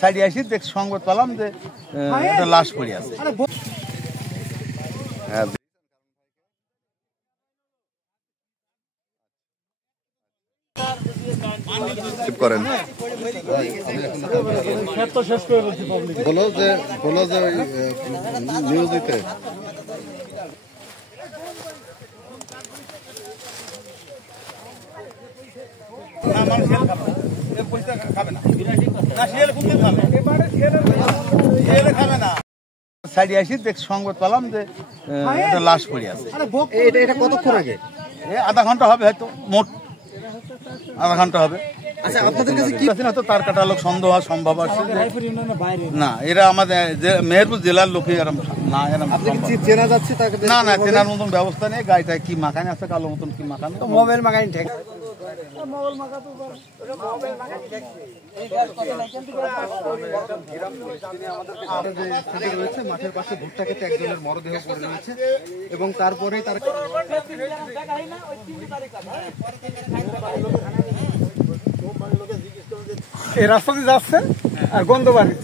সাইডে আসি দেখ সংবাদ পেলাম যে একটা লাশ পড়ে আছে। করেন বলো যে নিউজ দিতে সাইডে আসি দেখ সংবাদ পেলাম যে একটা লাশ পড়ে আছে। এটা কতক্ষণ আগে? আধা ঘন্টা হবে হয়তো, মোট আধা ঘন্টা হবে। আচ্ছা, আপনাদের কাছে কি হয়তো তার কাটা লোক সন্দেহ হওয়ার সম্ভব আছে। না, এরা আমাদের মেহেরপুর জেলার লোকই এরম না, এরম চেনা যাচ্ছে তাকে? না না, চেনার মতন ব্যবস্থা নেই। গাড়িটায় কি মাখানি আছে, কালো মতন কি মাখানো, মোবাইল মাগাইন ঠেক। রয়েছে মাঠের পাশে ভুট্টা খেতে একজনের মরদেহ পড়ে রয়েছে এবং তারপরেই তার এই রাস্তা দিয়ে যাচ্ছে আর গন্ধ বাড়ি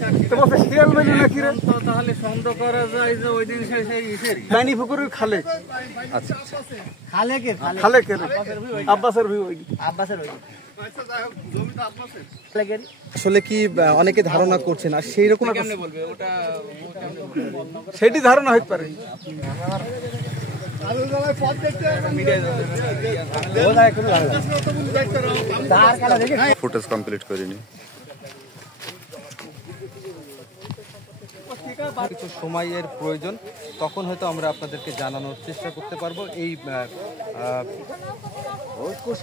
শিয়াল মেলি নাকি রে, তাহলে সন্দেহ করা যায় যে ওই দিন সেই পুকুরের খালে। আচ্ছা আচ্ছা, খালে কে আব্বাসের ভিউ, আব্বাসের আসলে কি অনেকে ধারণা করছেন আর সেই রকম সেটি ধারণা হতে পারে। ফুটেজ কমপ্লিট করিনি। কিছু সময়ের প্রয়োজন, তখন হয়তো আমরা আপনাদেরকে জানানোর চেষ্টা করতে পারবো। এই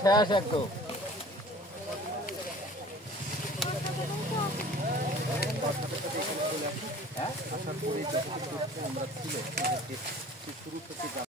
শেষ একদম আসার পরেই আমরা ছিল শুরু থেকে